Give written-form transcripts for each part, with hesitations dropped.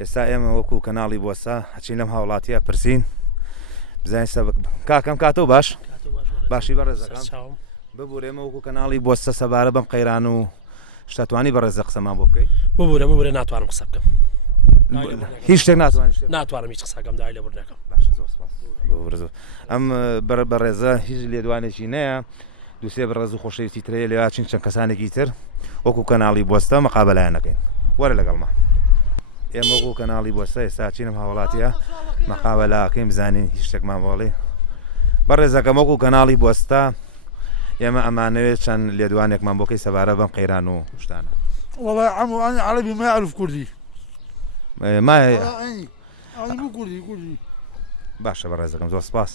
ئێستا ئێمە وەکو کەناڵی بۆستا هەچین لەم هاوڵاتیە پرسین بزانین سەبک کاکەم کاتۆ باشی بەڕێزەکەم ببوور ئێمە وەکو کەناڵی بۆستە سەبارە بەم قەیران و شتاتوانی بەڕێزە قسەمان بۆ بکەیت ببوورە ناتوانم قسە بکەم هیچ شتێک ناتوانم هیچ قسەکەم دای لە بڕنەکەم ئەم بەڕێزە هیچ لێدوانێکی نەیە دووسێ بەڕێز و خۆشەویستی ترەیە لێواچین چەند کەسانێکی تر وەکو کەناڵی بۆستە مەقابەلایەنەکەین وەرە لەگەڵمە ئێمە وەکو کەناڵی بۆستە ئێستا چینم هاوڵاتیە مەقابەلاکەین بزانین هیچ شتێکمان بۆڵێ بەڕێزەکەم وەکو کەناڵی بۆستە ئێمە ئەمانەوێت چەند لێدوانێکمان بۆکەی سەبارە بەم قەیران و شتانە والله عمو أنا عربي ما أعرف كردي ما أنا مو كردي باشە بەڕێزەکەم زۆر سپاس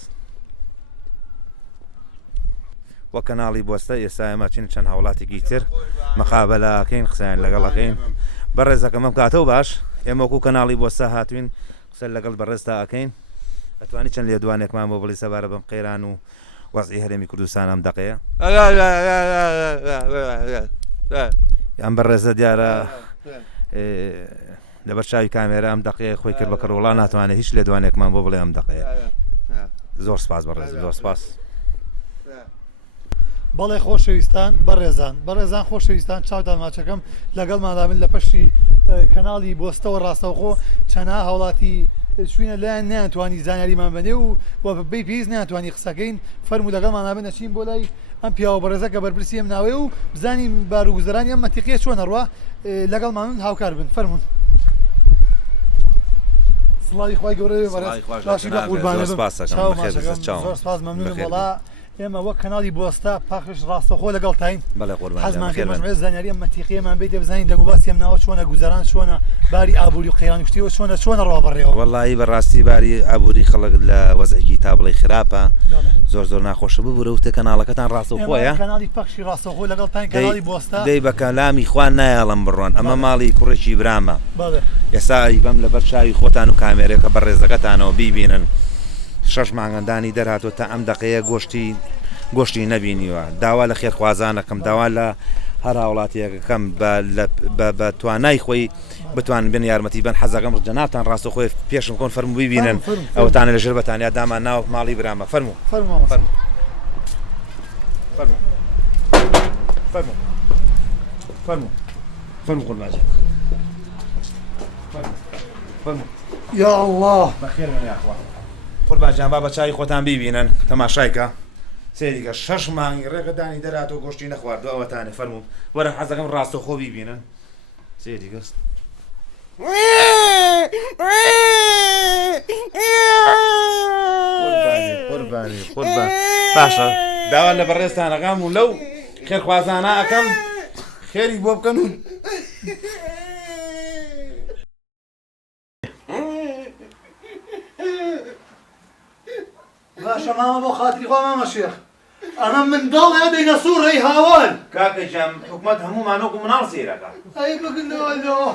وە کەناڵی بۆستە ئێستا ئێمە چین چەند هاوڵاتێکی تر مەقابەلاکەین قسەیان لەگەڵەکەین بەڕێزەکەم ئەم کاتەوە باش ئێمە وەکو کەناڵی بۆستە هاتوین قسە لەگەڵ بەڕێزتا ئەکەین ئەتوانی چەند لێدوانێکمان بۆ بڵی سەبارە بەم قەیران و وەزعی هەرێمی کوردستان ئەم دەقەیە ئەم بەڕێزە دیارە لەبەر چاوی کامێرە ئەم دەقەیە خۆی کرد بە کڕۆڵا ناتوانێت هیچ لێدوانێکمان بۆ بڵێ ئەم دەقەیە زۆر سپاس بەڕێز زۆر سپاس بەڵێ خۆشەویستان بەڕێزان خۆشەویستان چاودان ماچەکەم لەگەڵ مادامن لە پشتی کەناڵی بۆستەوە ڕاستەوخۆ چەنا هاوڵاتی شوینە لایەن ناتوانی زانیاریمان بنێ و بەی پێویست ناتوانانی قسەکەین فەرمو لەگەڵ مادامن نەچین بۆ لای ئەم پیاوە بەڕێزە کە بەرپرسی ئەم ناوێ و بزانین باروگوزەرانی ئەم مەتیقیە چۆنە ڕوا لەگەڵ مامن هاوکار بن فەرمون سڵاوی خوای گەورە باشی بە قوربانە زۆر سپاس مەمنونم وەڵا ئێمە وەک کەناڵی بۆستە پاخش ڕاستەخۆ لەگەڵ تاین حەزمان کرد زانیاری ئەم مەتیقیەمان بێت بزانین دەگو باسی ئەم ناوە چۆنە گوزەران چۆنە باری ئابووری و قەیرانی کوشتیەوە چۆنە ڕاوەبڕێەوە وەڵی بەڕاستی باری ئابووری خەڵک لە وەزعێکی تا بڵێ خراپە زۆر ناخۆشە ببوورە وتە کەناڵەکەتان ڕاستەوخۆیە کەناڵی پەخشی ڕاستەخۆ لەگەڵ تاین کەناڵی بۆستە دەی بە کەلامی خوان نایاڵم بڕۆن ئەمە ماڵی کوڕێکی برامە ئێستا بەم لەبەر چاوی خۆتان و کامێرێکە بە ڕێزەکەتانەوە بیبینن 6 مانگەندانی دەرهاتوە تا ئەم دەقەیە گۆشتی نەبینیوە داوا لە خێرخوازانەکەم داوا لە هەر هاوڵاتیەکەکەم بە توانای خۆی بتوان بن یارمەتی بن حەزەکەم جەنابتان ڕاستە خۆی پێشم کۆن فەرموو ببینن ئەوتانە لەژێر بەتانیا دامان ناو ماڵی برامە فەرموو قورباجە یا الله بەخێر یاخوا قورباجان با بە چای خۆتان بیبینن تەماشایکە سێریکە 6 مانگی ڕێگەدانی دەراتەوە گۆشتی نەخواردو ئەوەتانێ فەرموو وەرە حەزەکەم ڕاستەخۆ بیبینن سێریکەست قوربانی باشە داوا لە بەڕێستانەکەم و لەو خێرخوازانە ئەەکەم خێری بۆ بکەن و باشە مامە بۆ خاتری خۆ مامە شێخ ئەمە منداڵە دەینە سوورڕێی هاوار کاکەجام حکومەت هەمومان وەکو مناڵ سێرەکە ئەی بگنەوە